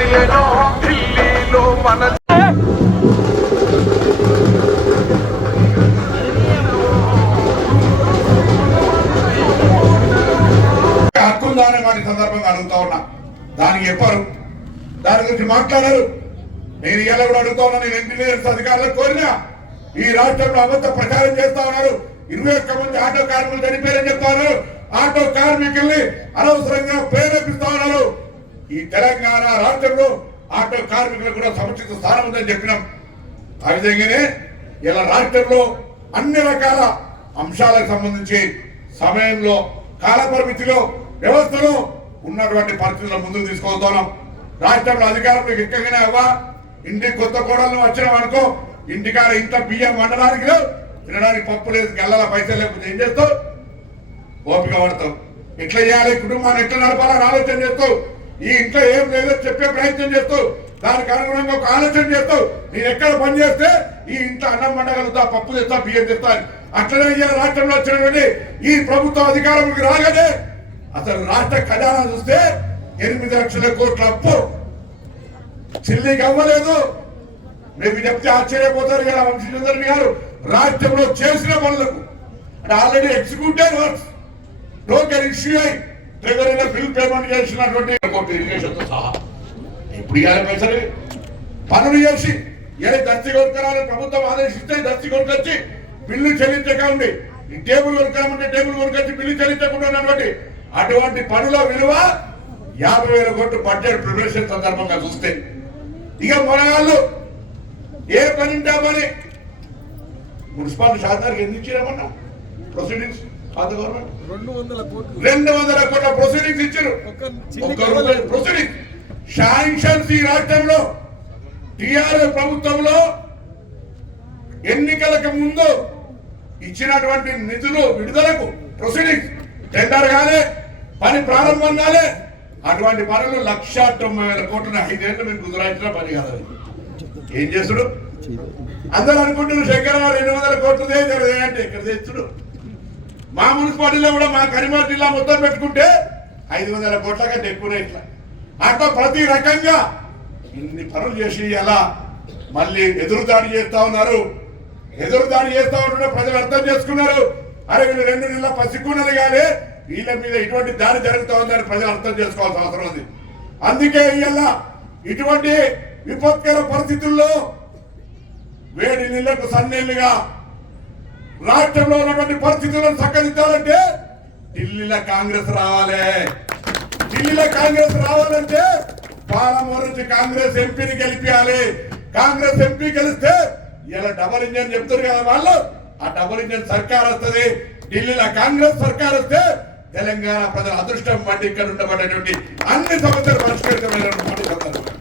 ఢిల్లీలో ఢిల్లీలో మన సందర్భంగా అడుగుతా ఉన్నా. దానికి చెప్పారు దాని గురించి మాట్లాడారు. నేను ఇలా కూడా అడుగుతా ఉన్నా నేను ఇంజనీర్స్ అధికారులకు కోరినా. ఈ రాష్ట్రంలో అబద్ధ ప్రచారం చేస్తా ఉన్నారు. ఇరవై ఒక్క మంది ఆటో కార్మికులు చనిపోయారని చెప్తా ఉన్నారు. ఆటో కార్మికుల్ని అనవసరంగా ప్రేరేపిస్తా ఉన్నారు. ఈ తెలంగాణ రాష్ట్రంలో ఆటో కార్మికులకు కూడా సముచిత స్థానం ఉందని చెప్పినాం. ఆ విధంగానే ఇలా రాష్ట్రంలో అన్ని రకాల అంశాలకు సంబంధించి సమయంలో కాలపరిమితిలో వ్యవస్థలో ఉన్నటువంటి పరిస్థితుల ముందుకు తీసుకొస్తున్నాం రాష్ట్రంలో అధికారంలో ఎక్కగానే అవ్వా? ఇంటికి కొత్త కోడలు వచ్చినాం అనుకో ఇంటికాడ ఇంత బియ్యం వండడానికి తినడానికి పప్పు లేదు గల్లల పైసలు లేకపోతే ఏం చేస్తావు? ఓపిక పడతావు. ఎట్లా చేయాలి? కుటుంబాన్ని ఎట్లా నడపాలని ఆలోచన చేస్తావు? ఈ ఇంట్లో ఏం లేదో చెప్పే ప్రయత్నం చేస్తావు. దానికి అనుగుణంగా ఒక ఆలోచన చేస్తావు. నేను ఎక్కడ పని చేస్తే ఈ ఇంట్లో అన్నం వండగలుగుతా పప్పు తెస్తా బియ్యం తెస్తా అని. అట్లనే ఇవాళ రాష్ట్రంలో వచ్చినటువంటి ఈ ప్రభుత్వ అధికారంలోకి రాగానే అసలు రాష్ట్ర ఖజానా చూస్తే ఎనిమిది లక్షల కోట్ల అప్పు. చిల్లికి అవ్వలేదు రేపు చెప్తే ఆశ్చర్యపోతారు కదా వంశీచంద్రని గారు. రాష్ట్రంలో చేసిన పనులకు. అంటే already executed works token issue అయ్యి ట్రెజరీలో బిల్ పేమెంట్ చేసినటువంటి కోర్టు ఇరిగేషన్తో సహా. ఇప్పుడు ఇవ్వాలి పైసలు పనులు చేసి ఏ దర్శి కొనుక్కరాలని ప్రభుత్వం ఆదేశిస్తే దర్శి కొనుకొచ్చి బిల్లు చెల్లించక ఉంది. ఈ టేబుల్ కొనుక్కరామంటే టేబుల్ కొనుకొచ్చి బిల్లు చెల్లించకుండా అటువంటి పనుల విలువ యాభై వేల కోట్లు బడ్జెట్ ప్రిపరేషన్ సందర్భంగా చూస్తే. ఇక మొనగాళ్ళు ఏ పని ఉంటామని మున్సిపాలిటీ శాతానికి ఎందుకు ఇచ్చినామన్నా? ప్రొసీడింగ్స్ గవర్నమెంట్ రెండు వందల కోట్లు. రెండు వందల కోట్ల ప్రొసీడింగ్స్ ఇచ్చారు. ఒక్క రూపాయి ప్రొసీడింగ్ శాంక్షన్స్ ఈ రాష్ట్రంలో. టిఆర్ఎస్ ప్రభుత్వంలో ఎన్నికలకు ముందు ఇచ్చినటువంటి నిధులు విడుదలకు ప్రొసీడింగ్ టెండర్ కాలే పని ప్రారంభం కాలే. అటువంటి పనులు లక్ష తొంభై వేల కోట్ల ఐదేళ్ళు మీరు గుజరాత్లో పని కాదు. ఏం చేసుడు అందరూ అనుకుంటున్నారు శంకర రెండు వందల కోట్లు అంటే ఇక్కడ తెచ్చుడు? మా మున్సిపాలిటీలో కూడా మా కరీంనగర్ జిల్లా మొత్తం పెట్టుకుంటే ఐదు వందల కోట్ల కంటే ఎక్కువనే ఇట్లా. అట్లా ప్రతి రకంగా ఇన్ని పనులు చేసి ఎలా మళ్ళీ ఎదురుదాడి చేస్తా ఉన్నారు. ఎదురుదాడి చేస్తా ఉంటుంటే ప్రజలు అర్థం చేసుకున్నారు. అరే వీళ్ళు రెండు నెలల పసిక్కున్నది కానీ వీళ్ళ మీద ఇటువంటి దాడి జరుగుతూ ఉందని ప్రజలు అర్థం చేసుకోవాల్సిన అవసరం ఉంది. అందుకే ఇవాళ ఇటువంటి విపత్కర పరిస్థితుల్లో వేడి నీళ్ళకు సన్నీళ్ళుగా రాష్ట్రంలో ఉన్నటువంటి పరిస్థితులను చక్కదిద్దాలంటే ఢిల్లీలో కాంగ్రెస్ రావాలి. ఢిల్లీలో కాంగ్రెస్ రావాలంటే పాలమూరు నుంచి కాంగ్రెస్ ఎంపీని గెలిపించాలి కాంగ్రెస్ ఎంపీ గెలిస్తే ఇలా డబల్ ఇంజన్ చెప్తారు కదా వాళ్ళు. ఆ డబల్ ఇంజన్ సర్కార్ వస్తుంది. ఢిల్లీలో కాంగ్రెస్ సర్కార్ వస్తే తెలంగాణ ప్రజల అదృష్టం వంటి ఇక్కడ ఉండబడేటువంటి అన్ని సమస్యలు పరిష్కరించబడినటువంటి సందర్భం.